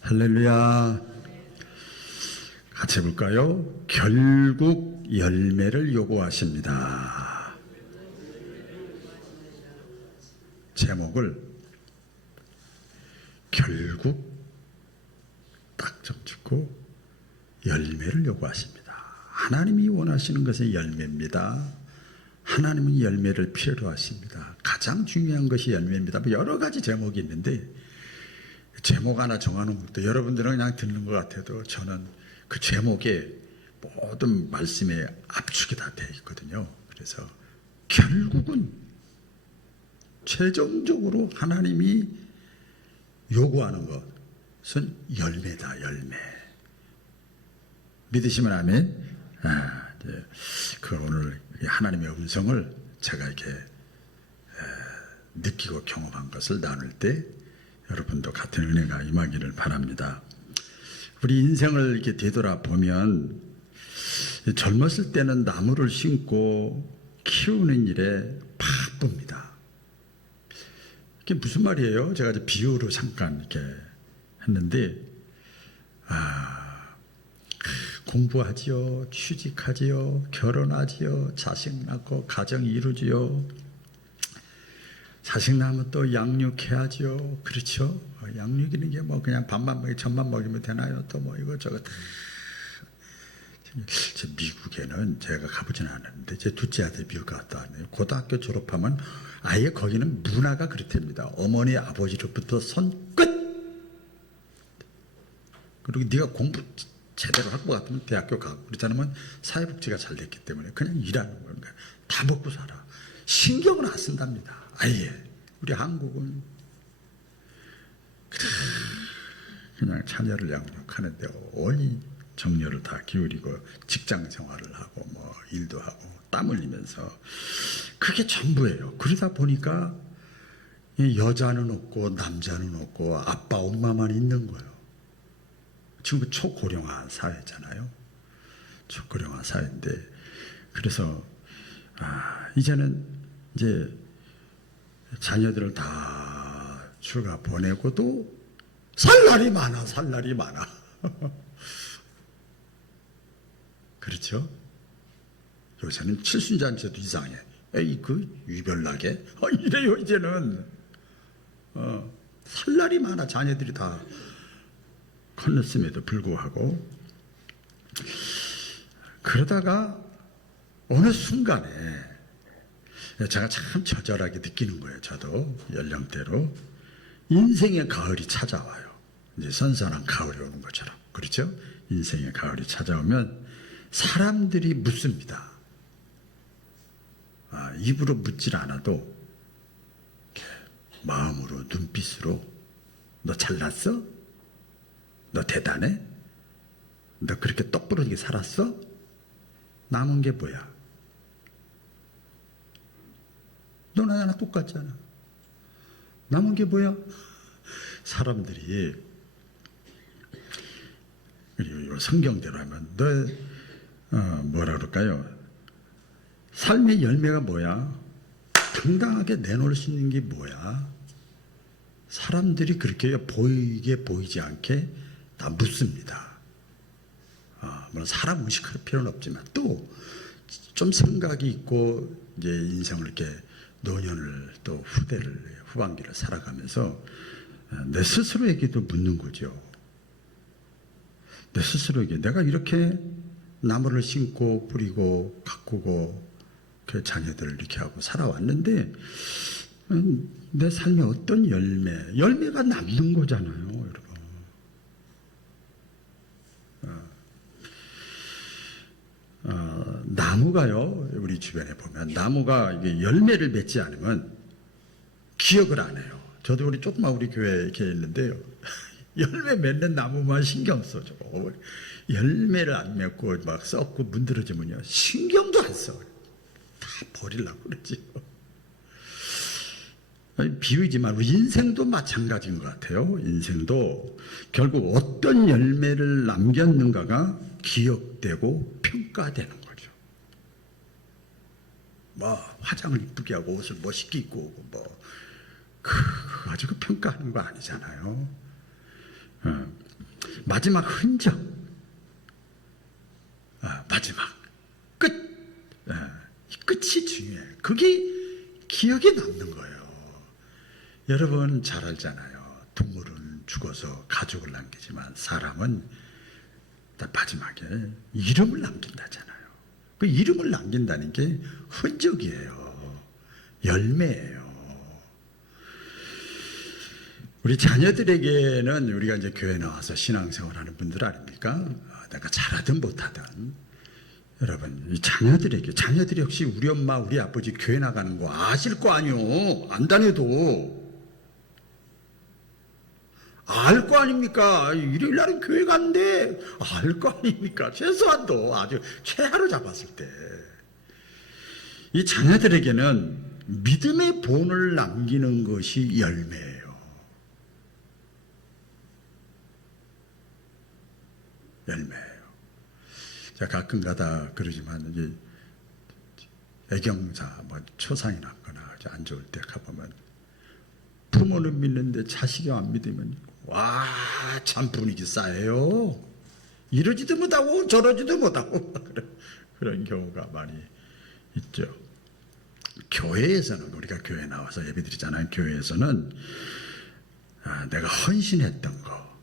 할렐루야. 같이 볼까요? 결국 열매를 요구하십니다. 제목을 결국 딱 적고 열매를 요구하십니다. 하나님이 원하시는 것은 열매입니다. 하나님은 열매를 필요로 하십니다. 가장 중요한 것이 열매입니다. 여러 가지 제목이 있는데 제목 하나 정하는 것도 여러분들은 그냥 듣는 것 같아도 저는 그 제목에 모든 말씀에 압축이 다 되어 있거든요. 그래서 결국은 최종적으로 하나님이 요구하는 것은 열매다. 열매. 믿으시면 아멘. 그 오늘 하나님의 음성을 제가 이렇게 느끼고 경험한 것을 나눌 때 여러분도 같은 은혜가 임하기를 바랍니다. 우리 인생을 이렇게 되돌아보면 젊었을 때는 나무를 심고 키우는 일에 바쁩니다. 이게 무슨 말이에요? 제가 이제 비유로 잠깐 이렇게 했는데, 공부하지요, 취직하지요, 결혼하지요, 자식 낳고 가정 이루지요. 자식 낳으면 또 양육해야죠. 그렇죠? 양육이는 게 뭐 그냥 밥만 먹이 전만 먹이면 되나요? 또 뭐 이것저것 다. 미국에는 제가 가보지는 않았는데 제 둘째 아들 미국 갔다 왔네요. 고등학교 졸업하면 아예 거기는 문화가 그렇답니다. 어머니 아버지로부터 손끝. 그리고 네가 공부 제대로 할 것 같으면 대학교 가고 그렇지 않으면 사회복지가 잘 됐기 때문에 그냥 일하는 거니까 다 먹고 살아. 신경을 안 쓴답니다. 아예. 우리 한국은 그냥 자녀를 양육하는데 온 정열을 다 기울이고 직장 생활을 하고 뭐 일도 하고 땀 흘리면서 그게 전부예요. 그러다 보니까 여자는 없고 남자는 없고 아빠 엄마만 있는 거예요. 지금 초고령화 사회잖아요. 초고령화 사회인데 그래서 이제는 이제 자녀들을 다 출가 보내고도 살 날이 많아. 그렇죠? 요새는 칠순잔치도 이상해. 에이 그 유별나게 이래요. 이제는 살 날이 많아. 자녀들이 다 컸음에도 불구하고 그러다가 어느 순간에 제가 참 처절하게 느끼는 거예요. 저도 연령대로 인생의 가을이 찾아와요. 이제 선선한 가을이 오는 것처럼. 그렇죠? 인생의 가을이 찾아오면 사람들이 묻습니다. 입으로 묻질 않아도 마음으로 눈빛으로 너 잘났어? 너 대단해? 너 그렇게 똑부러지게 살았어? 남은 게 뭐야? 너나 나나 똑같잖아. 남은 게 뭐야? 사람들이 그리고 성경대로 하면 뭐라 그럴까요? 삶의 열매가 뭐야? 당당하게 내놓을 수 있는 게 뭐야? 사람들이 그렇게 보이지 않게 다 묻습니다. 물론 사람 의식할 필요는 없지만 또 좀 생각이 있고 이제 인생을 이렇게 노년을 또 후반기를 살아가면서 내 스스로에게도 묻는 거죠. 내 스스로에게 내가 이렇게 나무를 심고 뿌리고 가꾸고 그 자녀들을 이렇게 하고 살아왔는데 내 삶에 어떤 열매가 남는 거잖아요, 여러분. 나무가요, 우리 주변에 보면 나무가 이게 열매를 맺지 않으면 기억을 안 해요. 저도 우리 조그만 우리 교회에 이렇게 있는데요. 열매 맺는 나무만 신경 써줘. 열매를 안 맺고 막 썩고 문드러지면요 신경도 안 써. 다 버리려고 그러지. 비유이지만 우리 인생도 마찬가지인 것 같아요. 인생도 결국 어떤 열매를 남겼는가가 기억되고 평가되는 거죠. 뭐 화장을 이쁘게 하고 옷을 멋있게 입고 오고 뭐 그거 가지고 평가하는 거 아니잖아요. 마지막 흔적, 마지막 끝, 이 끝이 중요해요. 그게 기억에 남는 거예요. 여러분 잘 알잖아요. 동물은 죽어서 가족을 남기지만 사람은 마지막에 이름을 남긴다잖아요. 그 이름을 남긴다는 게 흔적이에요. 열매예요. 우리 자녀들에게는 우리가 이제 교회 나와서 신앙생활하는 분들 아닙니까? 내가 잘하든 못하든 여러분 이 자녀들이 역시 우리 엄마 우리 아버지 교회 나가는 거 아실 거 아니요. 안 다녀도 알 거 아닙니까? 일요일 날은 교회 가는데 알 거 아닙니까? 최소한도 아주 최하로 잡았을 때 이 자녀들에게는 믿음의 본을 남기는 것이 열매예요. 열매예요. 제가 가끔 가다 그러지만 이제 애경사 초상이 났거나 안 좋을 때 가보면 부모는 믿는데 자식이 안 믿으면 와 참 분위기 싸해요. 이러지도 못하고 저러지도 못하고 그런 경우가 많이 있죠. 교회에서는 우리가 교회 나와서 예배드리잖아요. 교회에서는 내가 헌신했던 거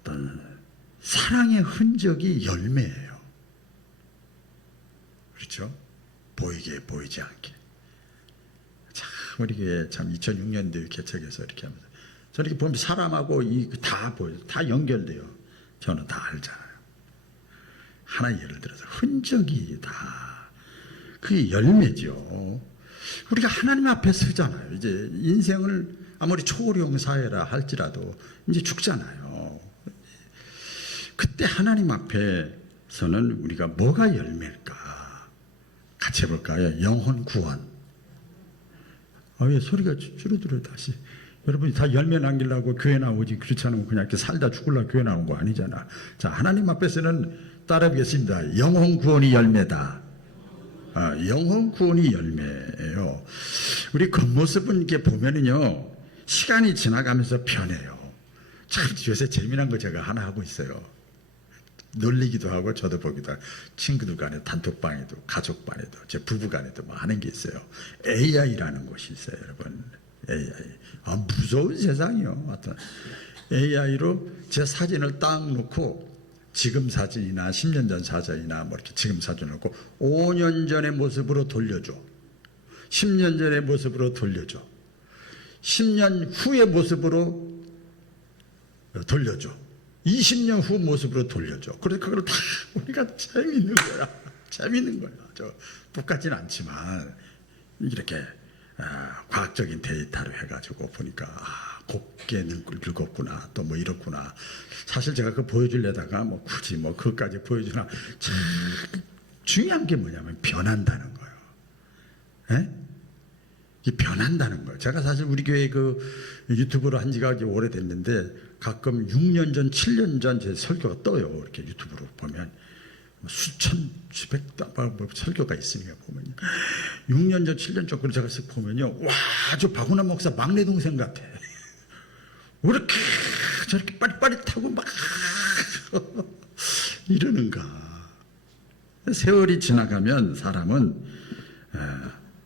어떤 사랑의 흔적이 열매예요. 그렇죠? 보이게 보이지 않게. 참 우리 교회 참 2006년도에 개척해서 이렇게 하면서 저렇게 보면 사람하고 다 보여요. 다 연결돼요. 저는 다 알잖아요. 하나 예를 들어서 흔적이 다 그게 열매죠. 우리가 하나님 앞에 서잖아요. 이제 인생을 아무리 초월형 사회라 할지라도 이제 죽잖아요. 그때 하나님 앞에서는 우리가 뭐가 열매일까? 같이 해볼까요? 영혼 구원. 왜 소리가 줄어들어요 다시. 여러분이 다 열매 남기려고 교회 나오지 그렇지 않으면 그냥 이렇게 살다 죽으려고 교회 나온 거 아니잖아. 자, 하나님 앞에서는 따라하겠습니다. 영혼 구원이 열매다. 영혼 구원이 열매예요. 우리 겉모습은 이렇게 보면은요 시간이 지나가면서 변해요. 참 요새 재미난 거 제가 하나 하고 있어요. 놀리기도 하고 저도 보기도 하고 친구들 간에 단톡방에도 가족방에도 제 부부 간에도 뭐 하는 게 있어요. AI라는 것이 있어요. 여러분 AI 무서운 세상이요. 하여튼 AI로 제 사진을 딱 놓고 지금 사진이나 10년 전 사진이나 뭐 이렇게 지금 사진을 놓고 5년 전의 모습으로 돌려줘. 10년 전의 모습으로 돌려줘. 10년 후의 모습으로 돌려줘. 20년 후 모습으로 돌려줘. 그래서 그걸 다 우리가 재밌는 거야. 재밌는 거야. 저 똑같지는 않지만 이렇게 과학적인 데이터로 해가지고 보니까 곱게 늙었구나 또 뭐 이렇구나. 사실 제가 그거 보여주려다가 뭐 굳이 뭐 그것까지 보여주나. 참 중요한 게 뭐냐면 변한다는 거예요. 예? 이 변한다는 거예요. 제가 사실 우리 교회 그 유튜브로 한 지가 오래됐는데 가끔 6년 전, 7년 전 제 설교가 떠요. 이렇게 유튜브로 보면 수천, 수백 뭐 설교가 있으니까 보면요. 6년 전, 7년 전 그걸 제가 보면요. 와, 저 박훈환 목사 막내 동생 같아. 왜 이렇게 저렇게 빠릿빠릿하고 막 이러는가. 세월이 지나가면 사람은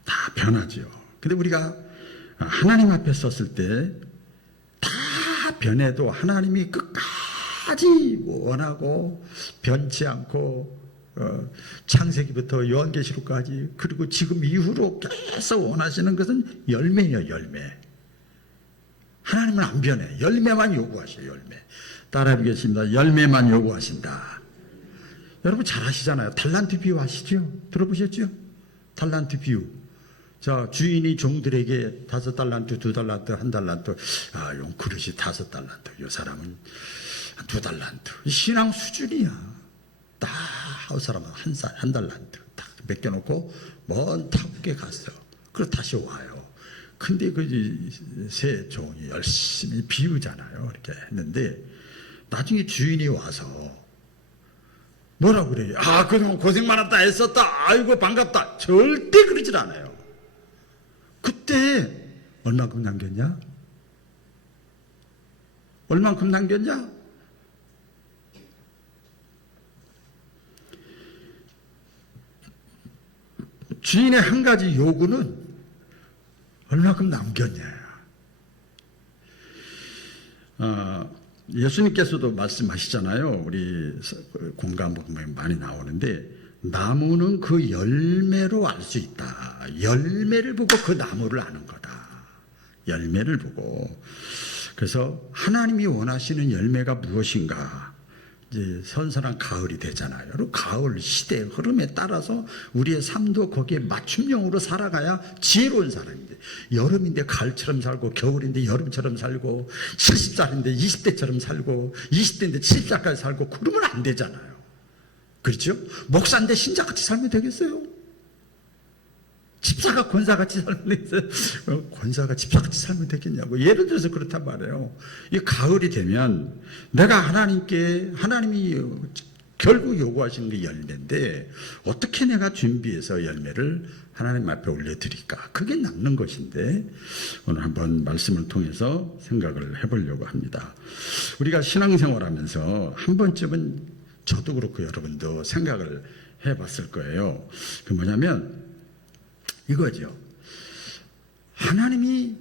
다 변하죠. 근데 우리가 하나님 앞에 섰을 때 다 변해도 하나님이 끝까지 원하고 변치 않고 창세기부터 요한계시록까지 그리고 지금 이후로 계속 원하시는 것은 열매예요. 열매. 하나님은 안 변해. 열매만 요구하셔요. 열매. 따라하겠습니다. 열매만 요구하신다. 여러분 잘 아시잖아요. 달란트 비유 아시죠? 들어보셨죠? 달란트 비유. 자, 주인이 종들에게 5달란트, 2달란트, 1달란트. 용 그릇이 5달란트. 이 사람은 2달란트. 신앙 수준이야. 딱 한 사람은 1달란트. 딱 맡겨놓고 먼 타국에 갔어. 그리고 다시 와요. 근데 그 새 종이 열심히 비우잖아요. 이렇게 했는데 나중에 주인이 와서 뭐라고 그래요? 그동안 고생 많았다 애썼다. 아이고 반갑다. 절대 그러질 않아요. 그때 얼만큼 남겼냐? 얼만큼 남겼냐? 주인의 한 가지 요구는 얼마큼 남겼냐. 예수님께서도 말씀하시잖아요. 우리 공감복음에 많이 나오는데 나무는 그 열매로 알 수 있다. 열매를 보고 그 나무를 아는 거다. 열매를 보고. 그래서 하나님이 원하시는 열매가 무엇인가? 이제 선선한 가을이 되잖아요. 가을 시대의 흐름에 따라서 우리의 삶도 거기에 맞춤형으로 살아가야 지혜로운 사람인데, 여름인데 가을처럼 살고, 겨울인데 여름처럼 살고, 70살인데 20대처럼 살고, 20대인데 70살까지 살고, 그러면 안 되잖아요. 그렇죠? 목사인데 신자같이 살면 되겠어요? 집사가 권사같이 살면 되겠어요? 권사가 집사같이 살면 되겠냐고. 예를 들어서 그렇단 말이에요. 이 가을이 되면 내가 하나님이 결국 요구하시는 게 열매인데 어떻게 내가 준비해서 열매를 하나님 앞에 올려드릴까? 그게 남는 것인데 오늘 한번 말씀을 통해서 생각을 해보려고 합니다. 우리가 신앙생활하면서 한 번쯤은 저도 그렇고 여러분도 생각을 해봤을 거예요. 그 뭐냐면 이거죠. 하나님이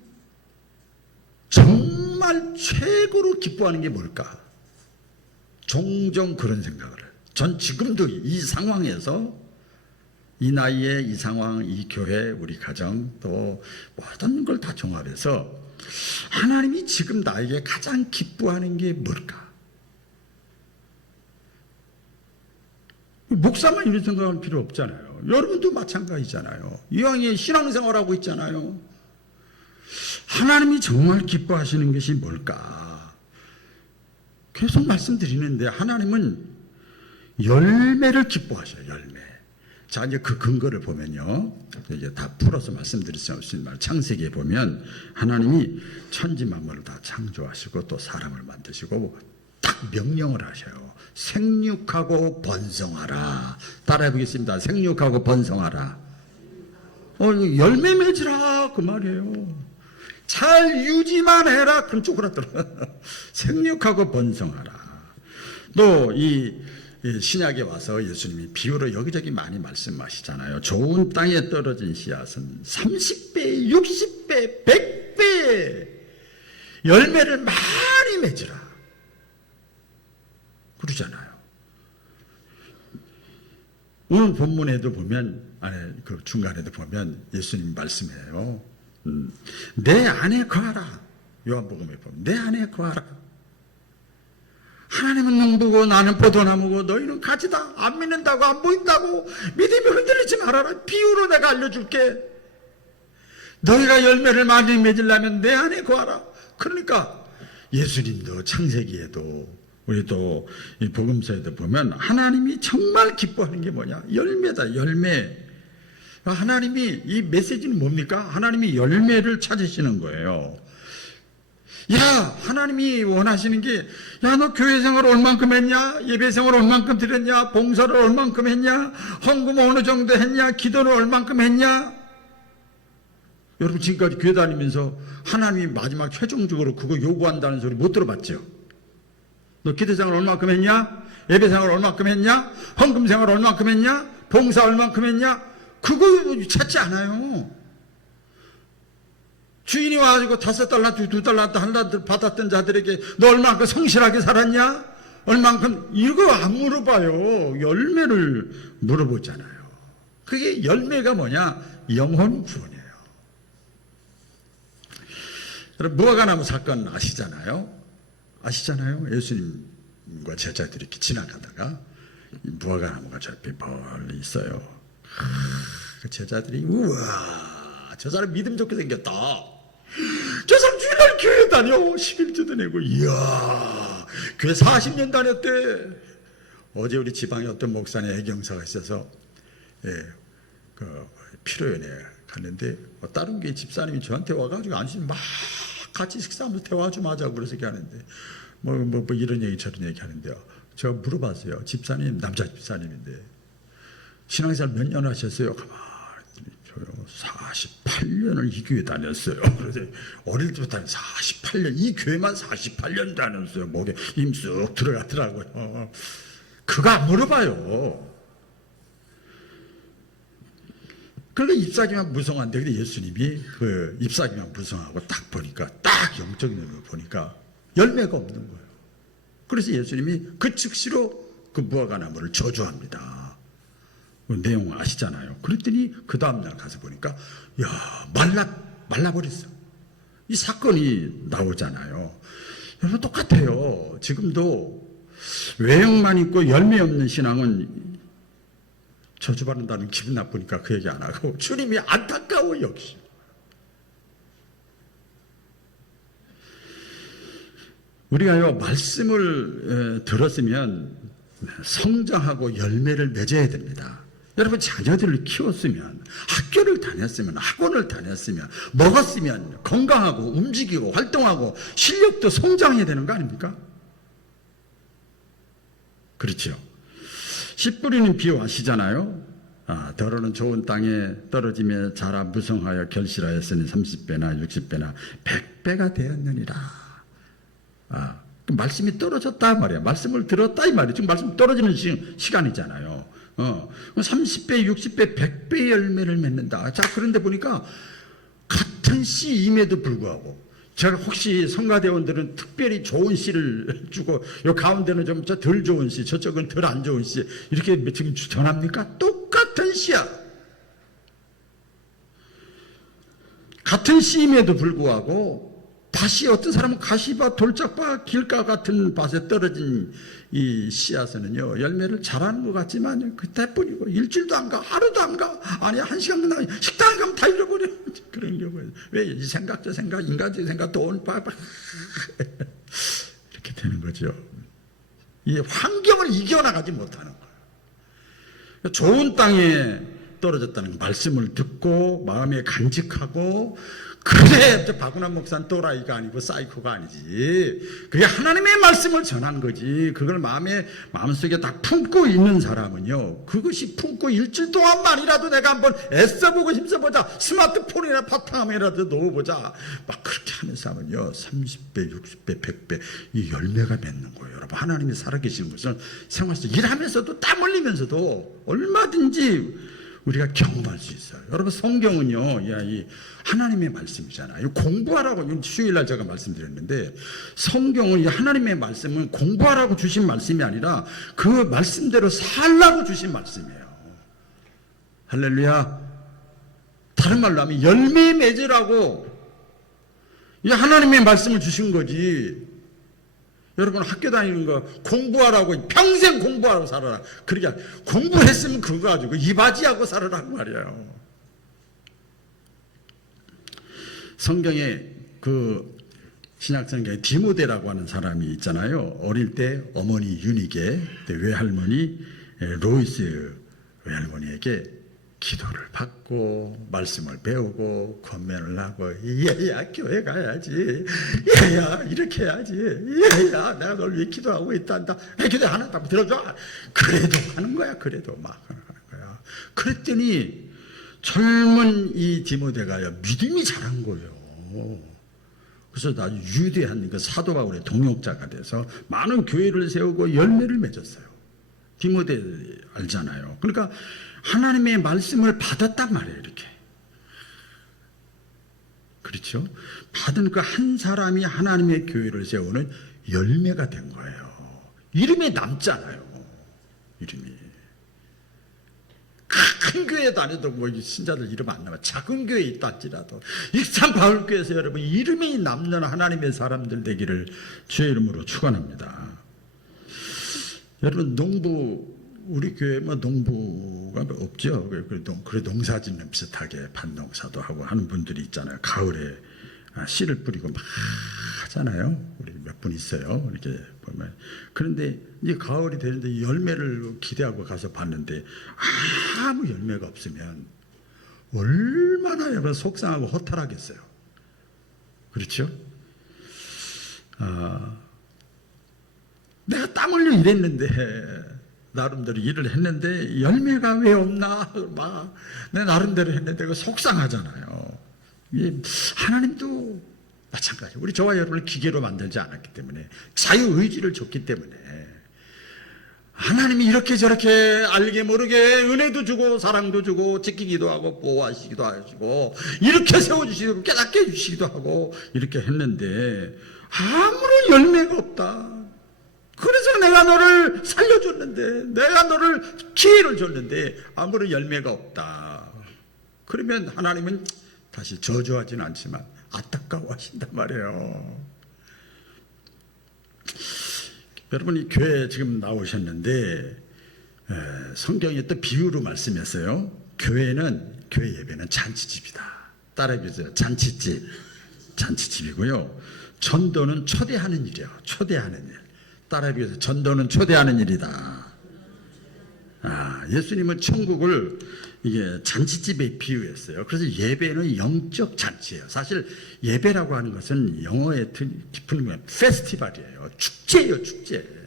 정말 최고로 기뻐하는 게 뭘까? 종종 그런 생각을 해요. 전 지금도 이 상황에서 이 나이에 이 상황, 이 교회, 우리 가정 또 모든 걸 다 종합해서 하나님이 지금 나에게 가장 기뻐하는 게 뭘까? 목사만 이런 생각할 필요 없잖아요. 여러분도 마찬가지잖아요. 이왕에 신앙생활하고 있잖아요. 하나님이 정말 기뻐하시는 것이 뭘까? 계속 말씀드리는데 하나님은 열매를 기뻐하셔요. 열매. 자, 이제 그 근거를 보면요. 이제 다 풀어서 말씀드릴 수 없는 말. 창세기에 보면 하나님이 천지 만물을 다 창조하시고 또 사람을 만드시고 딱 명령을 하셔요. 생육하고 번성하라. 따라해 보겠습니다. 생육하고 번성하라. 열매 맺으라 그 말이에요. 잘 유지만 해라. 그럼 쪼그라들어. 생육하고 번성하라. 또 이 신약에 와서 예수님이 비유로 여기저기 많이 말씀하시잖아요. 좋은 땅에 떨어진 씨앗은 30배, 60배, 100배 열매를 많이 맺으라. 그러잖아요. 오늘 본문에도 보면, 그 중간에도 보면 예수님 말씀해요. 내 안에 거하라. 요한복음에 보면 내 안에 거하라. 하나님은 농부고 나는 포도나무고 너희는 가지다. 안 믿는다고 안 보인다고 믿음이 흔들리지 말아라. 비유로 내가 알려줄게. 너희가 열매를 많이 맺으려면 내 안에 거하라. 그러니까 예수님도 창세기에도 우리 또 이 복음서에도 보면 하나님이 정말 기뻐하는 게 뭐냐? 열매다. 열매. 하나님이 이 메시지는 뭡니까? 하나님이 열매를 찾으시는 거예요. 야, 하나님이 원하시는 게, 야, 너 교회 생활 얼만큼 했냐? 예배 생활 얼만큼 드렸냐? 봉사를 얼만큼 했냐? 헌금 어느 정도 했냐? 기도를 얼만큼 했냐? 여러분 지금까지 교회 다니면서 하나님이 마지막 최종적으로 그거 요구한다는 소리 못 들어봤죠? 너 기도 생활 얼만큼 했냐? 예배 생활 얼만큼 했냐? 헌금 생활 얼만큼 했냐? 봉사 얼만큼 했냐? 그거 찾지 않아요. 주인이 와가지고 $5, $2, $1 받았던 자들에게 너 얼만큼 성실하게 살았냐? 얼만큼, 이거 안 물어봐요. 열매를 물어보잖아요. 그게 열매가 뭐냐? 영혼 구원이에요. 여러분, 무화과나무 사건 아시잖아요? 예수님과 제자들이 이렇게 지나가다가 무화과나무가 저 옆에 멀리 있어요. 그 제자들이 우와, 저 사람 믿음 좋게 생겼다. 저 사람 주일날 교회 다녀. 11조도 내고. 이야, 교회 40년 다녔대. 어제 우리 지방에 어떤 목사님 애경사가 있어서 그 피로연에 갔는데 다른 교회 집사님이 저한테 와가지고 앉으면 막 같이 식사하면서 대화 좀 하자고 그래서 얘기 하는데 뭐 이런 얘기 저런 얘기 하는데요. 제가 물어봤어요. 집사님, 남자 집사님인데 신앙생활 몇 년 하셨어요? 저요 48년을 이 교회 다녔어요. 그래서 어릴 때부터 48년, 이 교회만 48년 다녔어요. 목에 힘 쑥 들어가더라고요. 그거 안 물어봐요. 그러니까 잎사귀만 무성한데, 근데 예수님이 그 잎사귀만 무성하고 딱 보니까, 딱 영적인 눈으로 보니까 열매가 없는 거예요. 그래서 예수님이 그 즉시로 그 무화과나무를 저주합니다. 그 내용 아시잖아요. 그랬더니 그 다음날 가서 보니까, 야, 말라버렸어. 이 사건이 나오잖아요. 여러분 똑같아요. 지금도 외형만 있고 열매 없는 신앙은 저주받는다는 기분 나쁘니까 그 얘기 안 하고 주님이 안타까워 여기시. 우리가요 말씀을 들었으면 성장하고 열매를 맺어야 됩니다. 여러분 자녀들을 키웠으면, 학교를 다녔으면, 학원을 다녔으면, 먹었으면 건강하고 움직이고 활동하고 실력도 성장해야 되는 거 아닙니까? 그렇죠. 씨 뿌리는 비유 아시잖아요. 더러는 좋은 땅에 떨어지며 자라 무성하여 결실하였으니 30배나 60배나 100배가 되었느니라. 그 말씀이 떨어졌다 말이야. 말씀을 들었다 이 말이야. 지금 말씀 떨어지는 시간이잖아요. 30배, 60배, 100배의 열매를 맺는다. 자, 그런데 보니까 같은 씨임에도 불구하고, 제가 혹시 성가대원들은 특별히 좋은 씨를 주고, 요 가운데는 좀 덜 좋은 씨, 저쪽은 덜 안 좋은 씨, 이렇게 지금 전합니까? 똑같은 씨야. 같은 씨임에도 불구하고, 다시 어떤 사람은 가시밭, 돌짝밭, 길가 같은 밭에 떨어진 이 씨앗은요, 열매를 잘하는 것 같지만 그때뿐이고, 일주일도 안 가, 하루도 안 가, 아니 한 시간도 안 가, 식당 가면 다 잃어버려. 그런 경우에 왜 이 생각 저 생각, 인간적 생각, 돈 빠빠 이렇게 되는 거죠. 이 환경을 이겨나가지 못하는 거예요. 좋은 땅에 떨어졌다는 말씀을 듣고 마음에 간직하고, 그래, 박은환 목사는 또라이가 아니고 사이코가 아니지. 그게 하나님의 말씀을 전한 거지. 그걸 마음속에 다 품고 있는 사람은요, 그것이 품고 일주일 동안만이라도 내가 한번 애써보고 힘써보자. 스마트폰이나 바탕화면이라도 넣어보자. 막 그렇게 하는 사람은요, 30배, 60배, 100배 이 열매가 맺는 거예요. 여러분, 하나님이 살아계시는 것을 생활 속 일하면서도 땀 흘리면서도 얼마든지 우리가 경험할 수 있어요. 여러분, 성경은요, 이 하나님의 말씀이잖아요. 공부하라고, 수요일날 제가 말씀드렸는데, 성경은 이 하나님의 말씀은 공부하라고 주신 말씀이 아니라 그 말씀대로 살라고 주신 말씀이에요. 할렐루야. 다른 말로 하면 열매 맺으라고 이 하나님의 말씀을 주신 거지. 여러분, 학교 다니는 거 공부하라고, 평생 공부하라고 살아라. 그러게, 공부했으면 그거 가지고 이바지하고 살아라고 말이에요. 성경에 그 신약성경에 디모데라고 하는 사람이 있잖아요. 어릴 때 어머니 유니게 외할머니 로이스 외할머니에게 기도를 받고 말씀을 배우고 권면을 하고, 얘야 교회 가야지, 얘야 이렇게 해야지, 얘야 내가 널 위해 기도하고 있단다, 기도 안 한다고 들어줘. 그래도 하는 거야. 그래도 막 하는 거야. 그랬더니 젊은 이 디모데가요, 믿음이 자란 거예요. 그래서 아주 유대한 그 사도 바울의 동역자가 돼서 많은 교회를 세우고 열매를 맺었어요. 디모데 알잖아요. 그러니까 하나님의 말씀을 받았단 말이에요. 이렇게. 그렇죠? 받은 그 한 사람이 하나님의 교회를 세우는 열매가 된 거예요. 이름에 남잖아요. 이름이. 큰 교회 다녀도 뭐 신자들 이름 안 남아. 작은 교회에 있다 할지라도 익산 바울교회에서 여러분 이름이 남는 하나님의 사람들 되기를 주의 이름으로 축원합니다. 여러분, 우리 교회 농부가 없죠. 그래 농사짓는 비슷하게 밭농사도 하고 하는 분들이 있잖아요. 가을에 씨를 뿌리고 막 하잖아요. 우리 몇 분 있어요. 이렇게 보면. 그런데 이제 가을이 되는데 열매를 기대하고 가서 봤는데 아무 열매가 없으면 얼마나 여러분 속상하고 허탈하겠어요. 그렇죠? 내가 땀 흘려 일했는데, 나름대로 일을 했는데 열매가 왜 없나, 막 내 나름대로 했는데 그 속상하잖아요. 하나님도 마찬가지예요. 우리 저와 여러분을 기계로 만들지 않았기 때문에, 자유의지를 줬기 때문에 하나님이 이렇게 저렇게 알게 모르게 은혜도 주고 사랑도 주고 지키기도 하고 보호하시기도 하시고 이렇게 세워주시고 깨닫게 해주시기도 하고 이렇게 했는데 아무런 열매가 없다. 그래서 내가 너를 살려줬는데 내가 너를 기회를 줬는데 아무런 열매가 없다. 그러면 하나님은 다시 저주하지는 않지만 안타까워하신단 말이에요. 여러분이 교회에 지금 나오셨는데 성경에 또 비유로 말씀했어요. 교회 예배는 잔치집이다. 따라해보세요. 잔치집. 잔치집이고요. 전도는 초대하는 일이에요. 초대하는 일. 따라해보세요. 전도는 초대하는 일이다. 예수님은 천국을 이게 잔치집에 비유했어요. 그래서 예배는 영적 잔치예요. 사실 예배라고 하는 것은 영어의 깊은 건 페스티벌이에요. 축제예요, 축제.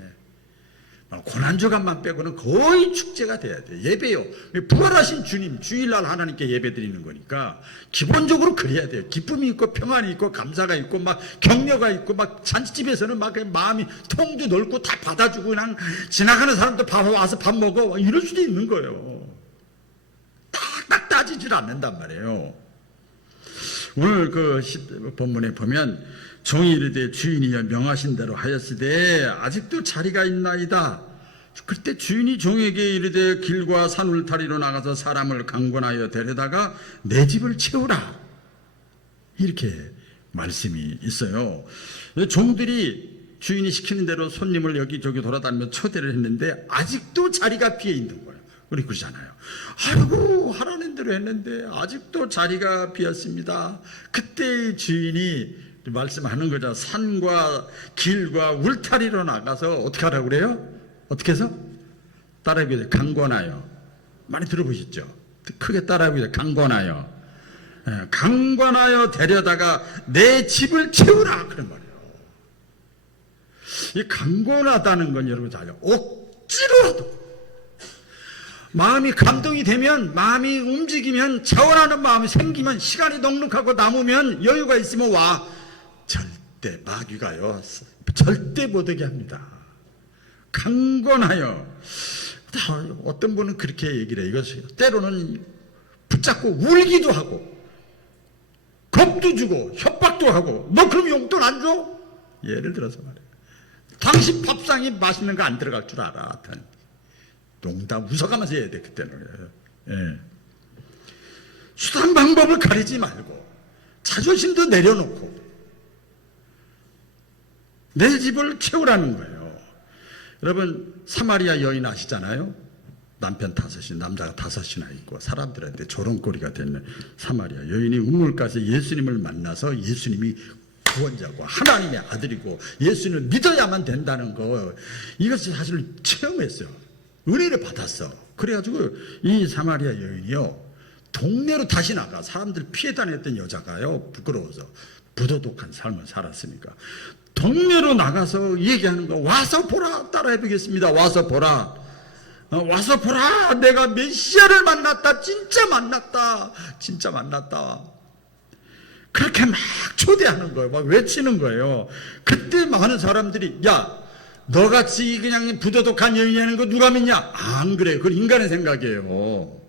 고난주간만 빼고는 거의 축제가 돼야 돼요. 예배요. 부활하신 주님, 주일날 하나님께 예배 드리는 거니까 기본적으로 그래야 돼요. 기쁨이 있고 평안이 있고 감사가 있고 막 격려가 있고 막 잔치집에서는 막 마음이 통도 넓고 다 받아주고 그냥 지나가는 사람도 와서 밥 먹어 이럴 수도 있는 거예요. 딱 따지질 않는단 말이에요. 오늘 그 본문에 보면 종이 이르되 주인이여 명하신 대로 하였으되 아직도 자리가 있나이다. 그때 주인이 종에게 이르되 길과 산 울타리로 나가서 사람을 강권하여 데려다가 내 집을 채우라. 이렇게 말씀이 있어요. 종들이 주인이 시키는 대로 손님을 여기저기 돌아다니며 초대를 했는데 아직도 자리가 비어 있는 거예요. 우리 그러잖아요. 아이고 하라는 대로 했는데 아직도 자리가 비었습니다. 그때 주인이 말씀하는 거죠. 산과 길과 울타리로 나가서 어떻게 하라고 그래요? 어떻게 해서? 따라해보세요. 강권하여. 많이 들어보셨죠? 크게 따라해보세요. 강권하여. 강권하여 데려다가 내 집을 채우라 그런 말이에요. 이 강권하다는 건 여러분 잘 알죠. 억지로라도 마음이 감동이 되면, 마음이 움직이면, 자원하는 마음이 생기면, 시간이 넉넉하고 남으면, 여유가 있으면 와. 절대 마귀가요 절대 못하게 합니다. 강권하여. 어떤 분은 그렇게 얘기를 해요. 이거 때로는 붙잡고 울기도 하고 겁도 주고 협박도 하고 너 그럼 용돈 안 줘? 예를 들어서 말이에요. 당신 밥상에 맛있는 거 안 들어갈 줄 알아. 농담 웃어가면서 해야 돼 그때는. 예. 수단 방법을 가리지 말고 자존심도 내려놓고 내 집을 채우라는 거예요. 여러분 사마리아 여인 아시잖아요. 남편 5이 남자가 5이나 있고 사람들한테 조롱거리가 되는 사마리아 여인이 우물가에서 예수님을 만나서 예수님이 구원자고 하나님의 아들이고 예수님을 믿어야만 된다는 거 이것을 사실 체험했어요. 은혜를 받았어. 그래가지고 이 사마리아 여인이요 동네로 다시 나가. 사람들 피해 다녔던 여자가요 부끄러워서 부도덕한 삶을 살았으니까 동네로 나가서 얘기하는 거. 와서 보라. 따라해 보겠습니다. 와서 보라. 와서 보라. 내가 메시아를 만났다. 진짜 만났다. 진짜 만났다. 그렇게 막 초대하는 거예요. 막 외치는 거예요. 그때 많은 사람들이 야 너같이 그냥 부도덕한 여인이라는 거 누가 믿냐? 안 그래요. 그건 인간의 생각이에요.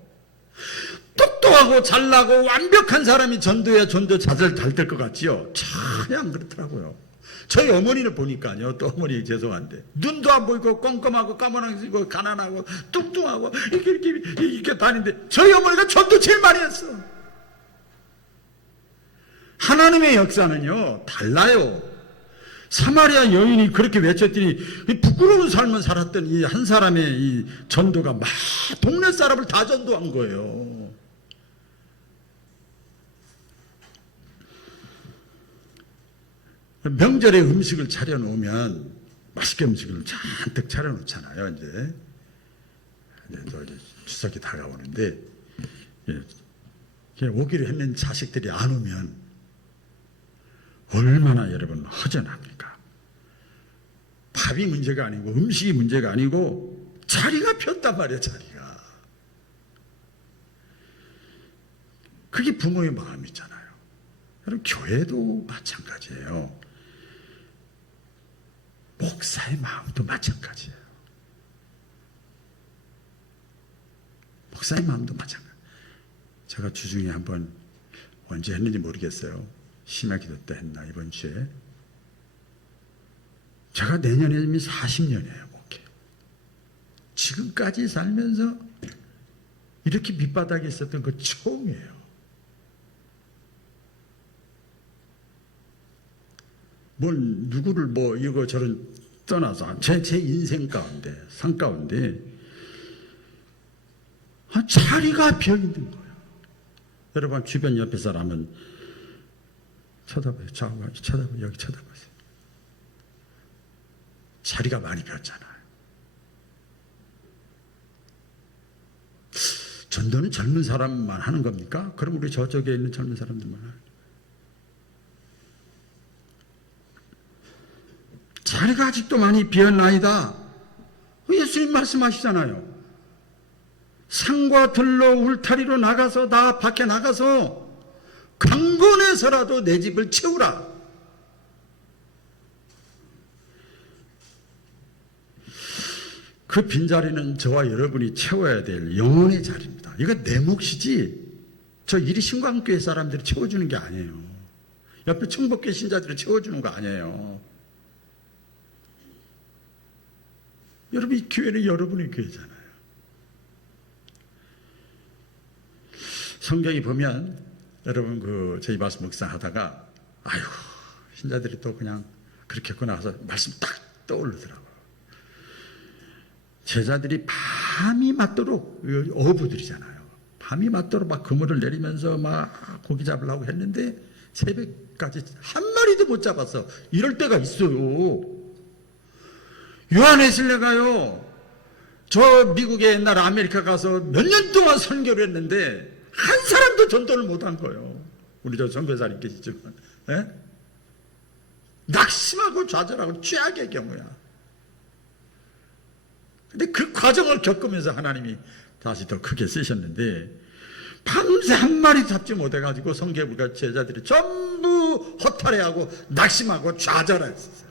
똑똑하고 잘나고 완벽한 사람이 전도해야 전도 잘 될 것 같지요? 전혀 안 그렇더라고요. 저희 어머니를 보니까요. 또 어머니 죄송한데 눈도 안 보이고 껌껌하고 까만하고 가난하고 뚱뚱하고 이렇게 다니는데 저희 어머니가 전도 제일 많이 했어. 하나님의 역사는요 달라요. 사마리아 여인이 그렇게 외쳤더니 부끄러운 삶을 살았던 이 한 사람의 이 전도가 막 동네 사람을 다 전도한 거예요. 명절에 음식을 차려놓으면 맛있게 음식을 잔뜩 차려놓잖아요. 이제 추석이 다가오는데 오기로 했는 자식들이 안 오면 얼마나 여러분 허전합니까? 밥이 문제가 아니고 음식이 문제가 아니고 자리가 폈단 말이에요. 자리가. 그게 부모의 마음이잖아요. 여러분 교회도 마찬가지예요. 목사의 마음도 마찬가지예요. 목사님 마음도 마찬가지. 제가 주중에 한번 언제 했는지 모르겠어요. 심야 기도 때 했나 이번 주에. 제가 내년에 이미 40년이에요. 목회. 지금까지 살면서 이렇게 밑바닥에 있었던 거 처음이에요. 뭘 누구를 뭐 이거 저런 떠나서 제 인생 가운데 삶 가운데 자리가 비어 있는 거예요. 여러분 주변 옆에 사람은 쳐다봐요. 좌우가 쳐다봐요. 여기 쳐다보세요. 자리가 많이 비었잖아요. 전도는 젊은 사람만 하는 겁니까? 그럼 우리 저쪽에 있는 젊은 사람들만 하는 거예요. 자리가 아직도 많이 비었나이다. 예수님 말씀하시잖아요. 산과 들로 울타리로 나가서 나 밖에 나가서 강권에서라도 내 집을 채우라. 그 빈자리는 저와 여러분이 채워야 될 영혼의 자리입니다. 이거 내 몫이지 저 이리 신광교회 사람들이 채워주는 게 아니에요. 옆에 청복교 신자들이 채워주는 거 아니에요. 여러분 이 교회는 여러분의 교회잖아요. 성경이 보면 여러분 저희 말씀 묵상하다가 아이고 신자들이 또 그냥 그렇게 했고 나서 말씀 딱 떠오르더라고요. 제자들이 밤이 맞도록 어부들이잖아요. 밤이 맞도록 막 그물을 내리면서 막 고기 잡으려고 했는데 새벽까지 한 마리도 못 잡았어. 이럴 때가 있어요. 요한웨슬레가요. 저 미국에 옛날 아메리카 가서 몇 년 동안 선교를 했는데 한 사람도 전도를 못한 거예요. 우리 저 선교사님 계시지만 예? 낙심하고 좌절하고 최악의 경우야. 근데 그 과정을 겪으면서 하나님이 다시 더 크게 쓰셨는데 밤새 한 마리 잡지 못해가지고 성계부가 제자들이 전부 허탈해하고 낙심하고 좌절했어요.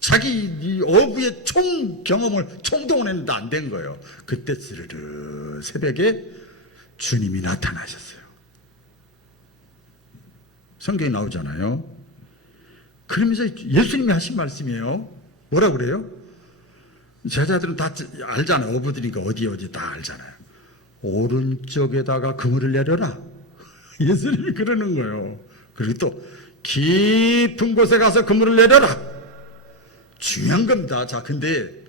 자기 이 어부의 총 경험을 총동원했는데 안 된 거예요. 그때 스르르 새벽에 주님이 나타나셨어요. 성경에 나오잖아요. 그러면서 예수님이 하신 말씀이에요. 뭐라 그래요? 제자들은 다 알잖아요. 어부들이니까 어디 다 알잖아요. 오른쪽에다가 그물을 내려라. 예수님이 그러는 거예요. 그리고 또 깊은 곳에 가서 그물을 내려라. 중요한 겁니다. 자, 근데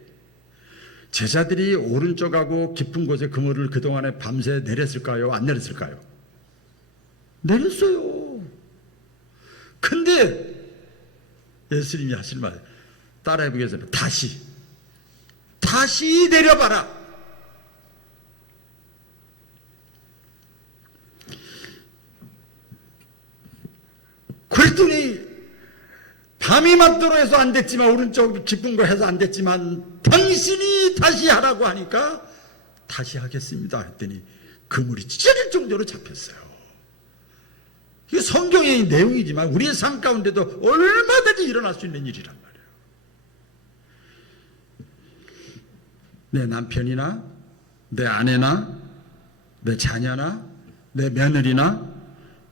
제자들이 오른쪽하고 깊은 곳에 그물을 그동안에 밤새 내렸을까요? 안 내렸을까요? 내렸어요. 근데 예수님이 하실 말 따라해보겠습니다. 다시 내려봐라. 그랬더니 밤이 맞도록 해서 안 됐지만 오른쪽 깊은 거 해서 안 됐지만 당신이 다시 하라고 하니까 다시 하겠습니다 했더니 그물이 찢어질 정도로 잡혔어요. 이게 성경의 내용이지만 우리의 삶 가운데도 얼마든지 일어날 수 있는 일이란 말이에요. 내 남편이나 내 아내나 내 자녀나 내 며느리나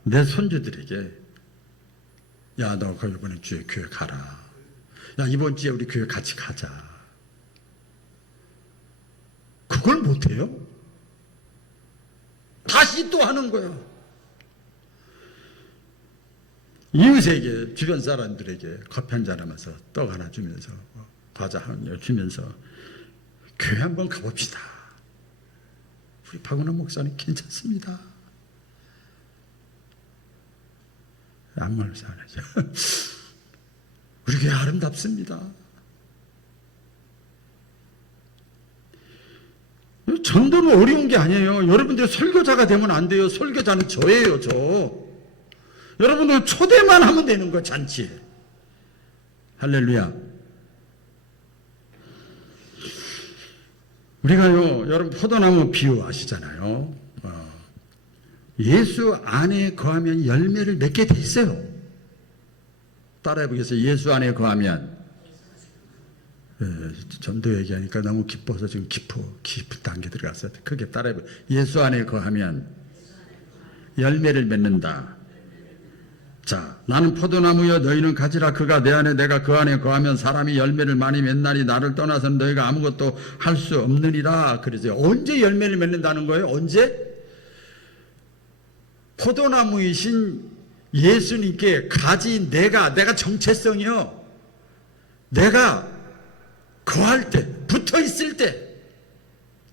내 손주들에게 야, 너 이번에 주에 교회 가라. 야, 이번 주에 우리 교회 같이 가자. 그걸 못해요? 다시 또 하는 거야. 이웃에게, 주변 사람들에게 커피 한잔 하면서 떡 하나 주면서 과자 하나 주면서 교회 한번 가봅시다. 우리 박은호 목사님 괜찮습니다. 아무 말도 안 하죠. 우리 교회 아름답습니다. 전도는 어려운 게 아니에요. 여러분들 설교자가 되면 안 돼요. 설교자는 저예요, 저. 여러분들 초대만 하면 되는 거, 잔치에. 할렐루야. 우리가요, 여러분 포도나무 비유 아시잖아요. 예수 안에 거하면 열매를 맺게 돼 있어요. 따라해 보겠어요. 예수 안에 거하면 좀 더 얘기하니까 너무 기뻐서 지금 깊은 단계 들어갔어요. 크게 따라해봐요. 예수 안에 거하면 열매를 맺는다. 자, 나는 포도나무여 너희는 가지라. 그가 내 안에 내가 그 안에 거하면 사람이 열매를 많이 맺나니 나를 떠나서는 너희가 아무것도 할 수 없느니라. 그러세요. 언제 열매를 맺는다는 거예요? 언제? 포도나무이신 예수님께 가지 내가 정체성이요. 내가 거할 때, 붙어 있을 때,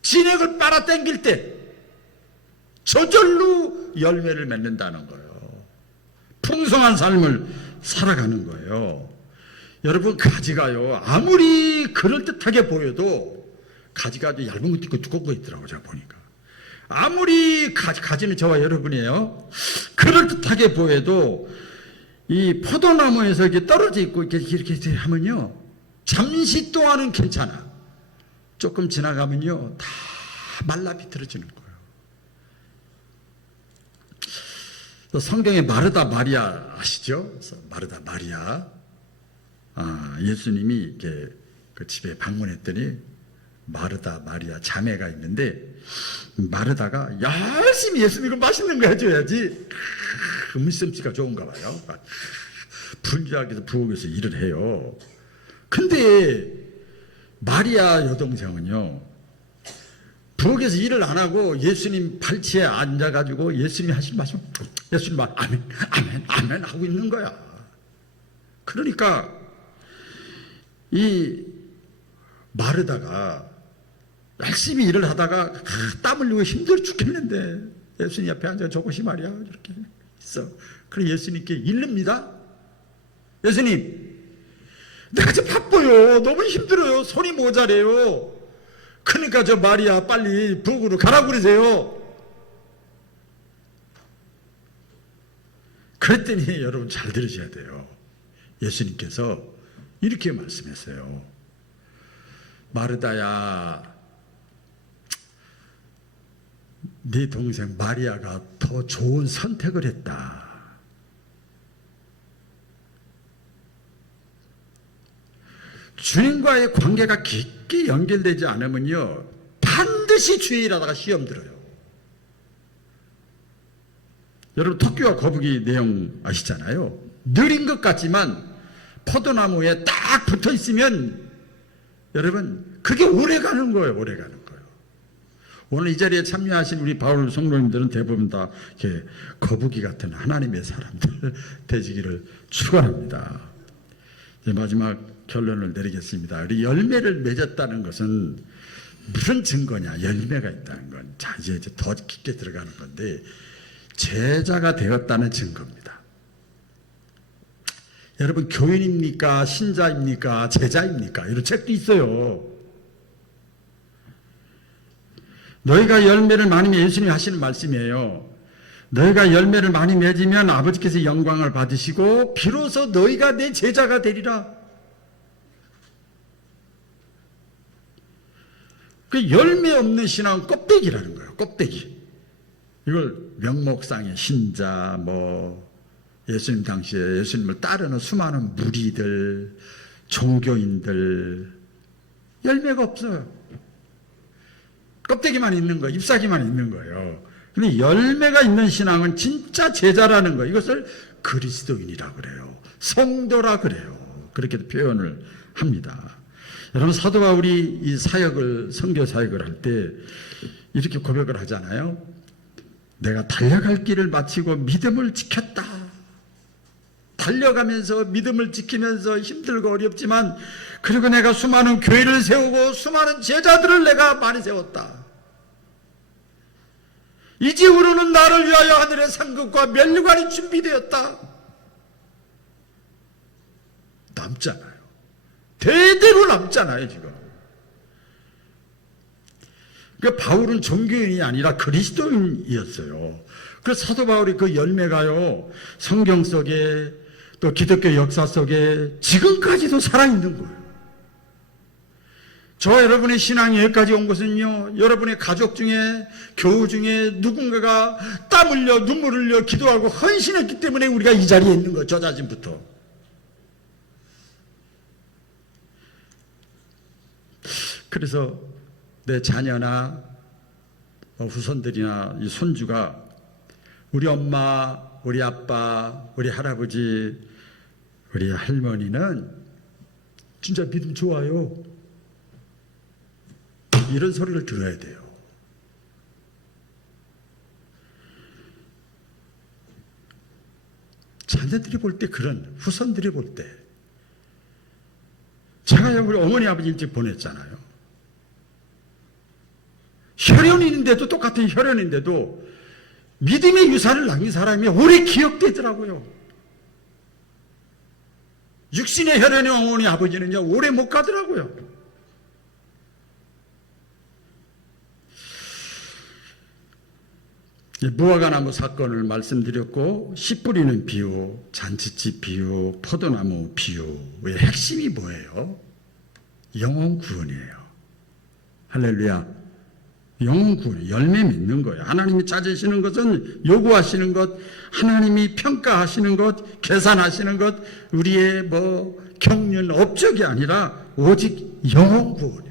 진액을 빨아당길 때 저절로 열매를 맺는다는 거예요. 풍성한 삶을 살아가는 거예요. 여러분, 가지가요, 아무리 그럴듯하게 보여도 가지가 아주 얇은 것도 있고 두꺼운 거 있더라고요. 제가 보니까. 아무리 가지는 저와 여러분이에요. 그럴듯하게 보여도 이 포도나무에서 이렇게 떨어져 있고 이렇게 하면요, 잠시 동안은 괜찮아. 조금 지나가면요, 다 말라 비틀어지는 거예요. 성경에 마르다 마리아 아시죠? 마르다 마리아. 예수님이 이렇게 그 집에 방문했더니 마르다 마리아 자매가 있는데, 마르다가 열심히 예수님 맛있는 거 해줘야지 음식솜씨가 좋은가 봐요. 불리하게도 부엌에서 일을 해요. 근데 마리아 여동생은요, 부엌에서 일을 안 하고 예수님 발치에 앉아가지고 예수님이 하신 말씀, 예수님 말 아멘 아멘 아멘 하고 있는 거야. 그러니까 이 마르다가 열심히 일을 하다가 땀 흘리고 힘들어 죽겠는데 예수님 앞에 앉아 저것이 말이야 이렇게 있어. 그래 예수님께 이릅니다. 예수님, 내가 지금 바빠요. 너무 힘들어요. 손이 모자래요. 그러니까 저 마리아 빨리 부엌으로 가라고 그러세요. 그랬더니 여러분 잘 들으셔야 돼요. 예수님께서 이렇게 말씀했어요. 마르다야, 네 동생 마리아가 더 좋은 선택을 했다. 주님과의 관계가 깊게 연결되지 않으면요, 반드시 주의 일하다가 시험 들어요. 여러분, 토끼와 거북이 내용 아시잖아요. 느린 것 같지만 포도나무에 딱 붙어 있으면 여러분 그게 오래 가는 거예요. 오래 가는 거예요. 오늘 이 자리에 참여하신 우리 바울 성도님들은 대부분 다 이렇게 거북이 같은 하나님의 사람들 되시기를 축원합니다. 이제 마지막 결론을 내리겠습니다. 우리 열매를 맺었다는 것은 무슨 증거냐? 열매가 있다는 건. 자, 이제 더 깊게 들어가는 건데, 제자가 되었다는 증거입니다. 여러분, 교인입니까? 신자입니까? 제자입니까? 이런 책도 있어요. 너희가 열매를 많이 맺으면, 예수님이 하시는 말씀이에요. 너희가 열매를 많이 맺으면 아버지께서 영광을 받으시고 비로소 너희가 내 제자가 되리라. 그 열매 없는 신앙은 껍데기라는 거예요. 껍데기. 이걸 명목상의 신자, 예수님 당시에 예수님을 따르는 수많은 무리들, 종교인들, 열매가 없어요. 껍데기만 있는 거예요. 잎사귀만 있는 거예요. 근데 열매가 있는 신앙은 진짜 제자라는 거예요. 이것을 그리스도인이라 그래요. 성도라 그래요. 그렇게 표현을 합니다. 여러분, 사도 바울이 이 사역을, 선교 사역을 할 때 이렇게 고백을 하잖아요. 내가 달려갈 길을 마치고 믿음을 지켰다. 달려가면서 믿음을 지키면서 힘들고 어렵지만, 그리고 내가 수많은 교회를 세우고 수많은 제자들을 내가 많이 세웠다. 이제후로는 나를 위하여 하늘의 상급과 면류관이 준비되었다. 남잖아요. 대대로 남잖아요, 지금. 그러니까 바울은 종교인이 아니라 그리스도인이었어요. 그 사도 바울이 그 열매가요, 성경 속에 또 기독교 역사 속에 지금까지도 살아있는 거예요. 저와 여러분의 신앙이 여기까지 온 것은요, 여러분의 가족 중에, 교우 중에 누군가가 땀 흘려, 눈물 흘려, 기도하고 헌신했기 때문에 우리가 이 자리에 있는 거예요. 저 자신부터. 그래서 내 자녀나 후손들이나 이 손주가 우리 엄마, 우리 아빠, 우리 할아버지, 우리 할머니는 진짜 믿음 좋아요. 이런 소리를 들어야 돼요. 자녀들이 볼 때, 그런 후손들이 볼 때, 제가 우리 어머니 아버지 일찍 보냈잖아요. 혈연인데도, 똑같은 혈연인데도 믿음의 유산을 남긴 사람이 오래 기억되더라고요. 육신의 혈연의 어머니 아버지는요 오래 못 가더라고요. 무화과나무 사건을 말씀드렸고, 씨 뿌리는 비유, 잔치집 비유, 포도나무 비유의 핵심이 뭐예요? 영혼 구원이에요. 할렐루야. 영혼 구원, 열매 맺는 거예요. 하나님이 찾으시는 것은, 요구하시는 것, 하나님이 평가하시는 것, 계산하시는 것, 우리의 경륜, 업적이 아니라 오직 영혼 구원이에요.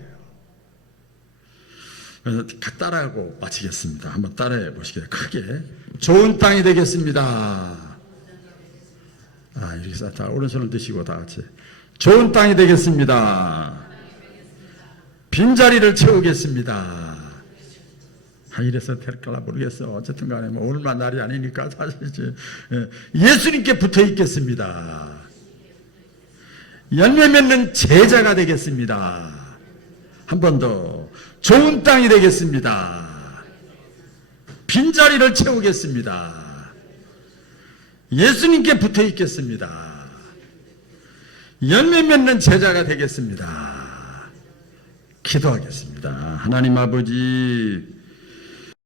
그래서 따라하고 마치겠습니다. 한번 따라해 보시게요. 크게. 좋은 땅이 되겠습니다. 이렇게 다 오른손을 드시고 다 같이. 좋은 땅이 되겠습니다. 빈자리를 채우겠습니다. 이래서 될까 모르겠어. 어쨌든 간에 오늘만 날이 아니니까 사실이지. 예수님께 붙어 있겠습니다. 열매 맺는 제자가 되겠습니다. 한 번 더. 좋은 땅이 되겠습니다. 빈자리를 채우겠습니다. 예수님께 붙어 있겠습니다. 열매 맺는 제자가 되겠습니다. 기도하겠습니다. 하나님 아버지,